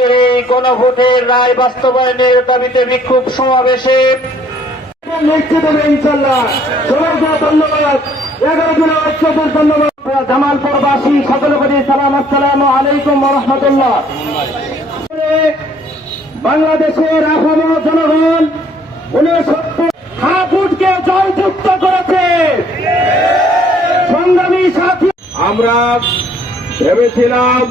এই গণভোটের রায় বাস্তবায়নের দাবিতে বিক্ষোভ সমাবেশে নিশ্চিত হবে ইনশাল্লাহ। সবাইকে ধন্যবাদ। 11 জনের ঐক্যদের ধন্যবাদ। জামালপুরবাসী সকলে বলি সালাম, আসসালামু আলাইকুম ওয়া রাহমাতুল্লাহ। বাংলাদেশের আপামর জনগণ 69 হাফুটকে জয়যুক্ত করেছে। সংগ্রামী সাথী, আমরা ভেবেছিলাম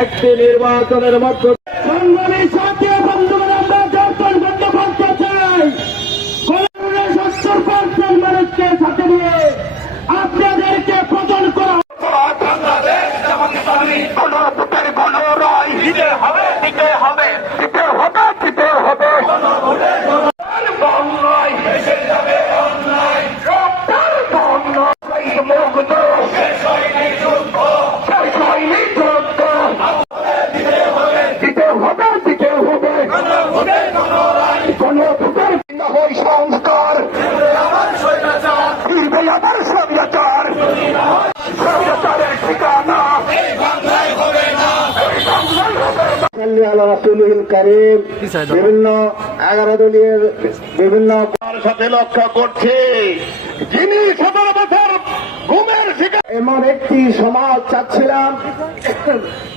একটি নির্বাচনের মধ্যে সংগ্রামী সাথী বন্ধুগণ, আমরা যাত্রা বন্ধ করতে চাই। 70% মানুষকে সাথে নিয়ে আপনাদেরকে পতন করা সংস্কার আবার স্বৈরাচার, স্বৈরাচারের ঠিকানা বিভিন্ন 11 দলীয় বিভিন্ন সাথে লক্ষ্য করছে, যিনি 17 বছর ঘুমের শিকার। এমন একটি সমাজ চাচ্ছিলাম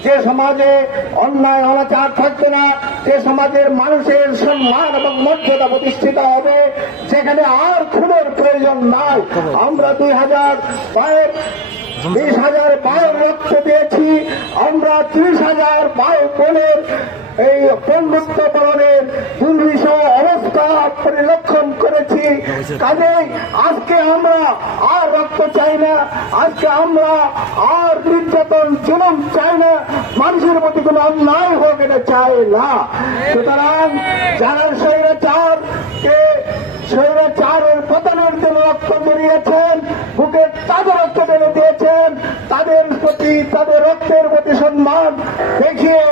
যে সমাজে অন্যায় অনাচার থাকবে না, যে সমাজের মানুষের সম্মান এবং মর্যাদা প্রতিষ্ঠিত হবে, যেখানে আর খুনের প্রয়োজন নাই। আমরা 2000 20,000 রক্ত দিয়েছি, আমরা 30,000 বোনের এই বন্ধুত্ব পালনের দুর্বিষহ অবস্থা পরিলক্ষণ করেছি। কাজেই আজকে আমরা আর রক্ত চাই না, আজকে আমরা আর নির্যাতন জুলুম চাই না, মানুষের প্রতি কোনো অন্যায় হোক এটা চাই না। সুতরাং যারা স্বৈরাচারের পতনের জন্য রক্ত জড়িয়েছেন, বুকের তাজা রক্ত ঢেলে দিয়েছেন, তাদের প্রতি, তাদের রক্তের প্রতি সম্মান দেখিয়ে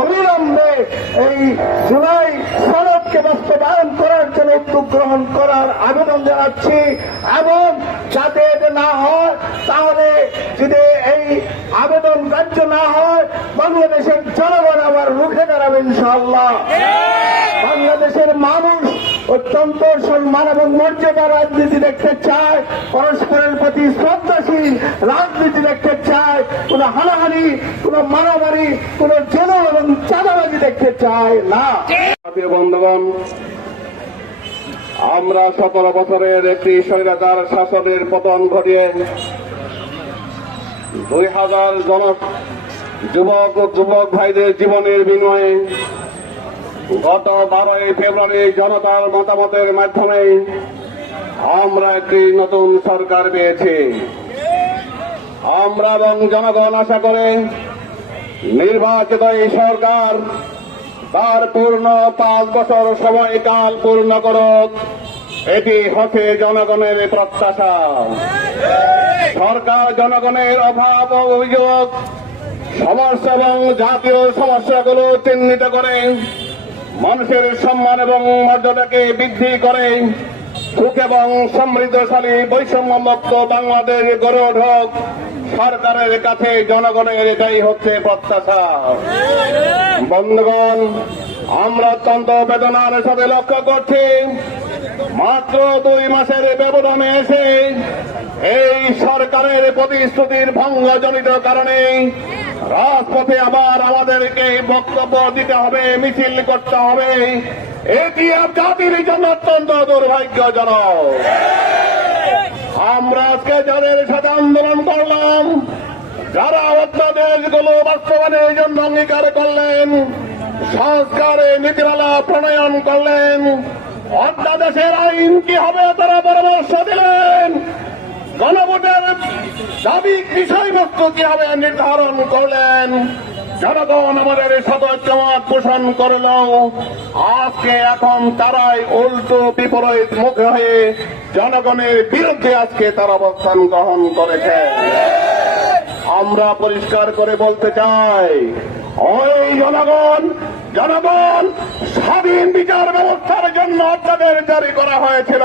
অবিলম্বে এই জুলাই সনদকে বাস্তবায়ন করার জন্য উদ্যোগ গ্রহণ করার আবেদন জানাচ্ছি। এবং যাতে এটা না হয়, তাহলে যদি এই আবেদন কার্য না হয়, বাংলাদেশের জনগণ আবার রুখে দাঁড়াবে ইনশাআল্লাহ। বাংলাদেশের মানুষ অত্যন্ত সম্মান এবং মর্যাদা রাজনীতি দেখতে চায়, পরস্পরের প্রতি শ্রদ্ধাশীল রাজনীতি দেখতে চায়, কোন হানাহানি, কোন মারামারি, কোন জুলুম এবং চাঁদাবাজি দেখতে চায় না। বন্ধুগণ, আমরা 17 বছরের একটি স্বৈরাচার শাসনের পতন ঘটিয়ে 2000 যুবক ও যুবক ভাইদের জীবনের বিনিময়ে গত 12 ফেব্রুয়ারি জনতার মতামতের মাধ্যমে আমরা একটি নতুন সরকার পেয়েছি। আমরা এবং জনগণ আশা করে নির্বাচিত এই সরকার তার পূর্ণ 5 বছর সময়কাল পূর্ণ করুক, এটি হচ্ছে জনগণের প্রত্যাশা। সরকার জনগণের অভাব ও অভিযোগ, সমস্যা এবং জাতীয় সমস্যাগুলো চিহ্নিত করে মানুষের সম্মান এবং মর্যাদাকে বৃদ্ধি করে সুখ এবং সমৃদ্ধশালী বৈষম্যমুক্ত বাংলাদেশ গড়ে উঠুক, সরকারের কাছে জনগণের এটাই হচ্ছে প্রত্যাশা। বন্ধুগণ, আমরা অত্যন্ত বেদনার সাথে লক্ষ্য করছি, মাত্র 2 মাসের ব্যবধানে এসে এই সরকারের প্রতিশ্রুতির ভঙ্গজনিত কারণে রাজপথে আবার আমাদেরকে বক্তব্য দিতে হবে, মিছিল করতে হবে। এটি জাতির জন্য অত্যন্ত দুর্ভাগ্যজনক। আমরা আজকে যাদের সাথে আন্দোলন করলাম, যারা অধ্যাদেশগুলো বাস্তবায়নের জন্য অঙ্গীকার করলেন, সংস্কারে নীতিমালা প্রণয়ন করলেন, অধ্যাদেশের আইন কি হবে তারা পরামর্শ দিলেন, গণভোটের দাবি বিষয়বস্তু কি হবে নির্ধারণ করলেন, জনগণ আমাদের সদস্যমত পোষণ করল। আজকে এখন তারাই উল্টো বিপরীত মুখে হয়ে জনগণের বিরুদ্ধে আজকে তারা অবস্থান গ্রহণ করেছে। আমরা পরিষ্কার করে বলতে চাই, ওই জনগণ স্বাধীন বিচার ব্যবস্থার জন্য অধ্যাদেশ জারি করা হয়েছিল।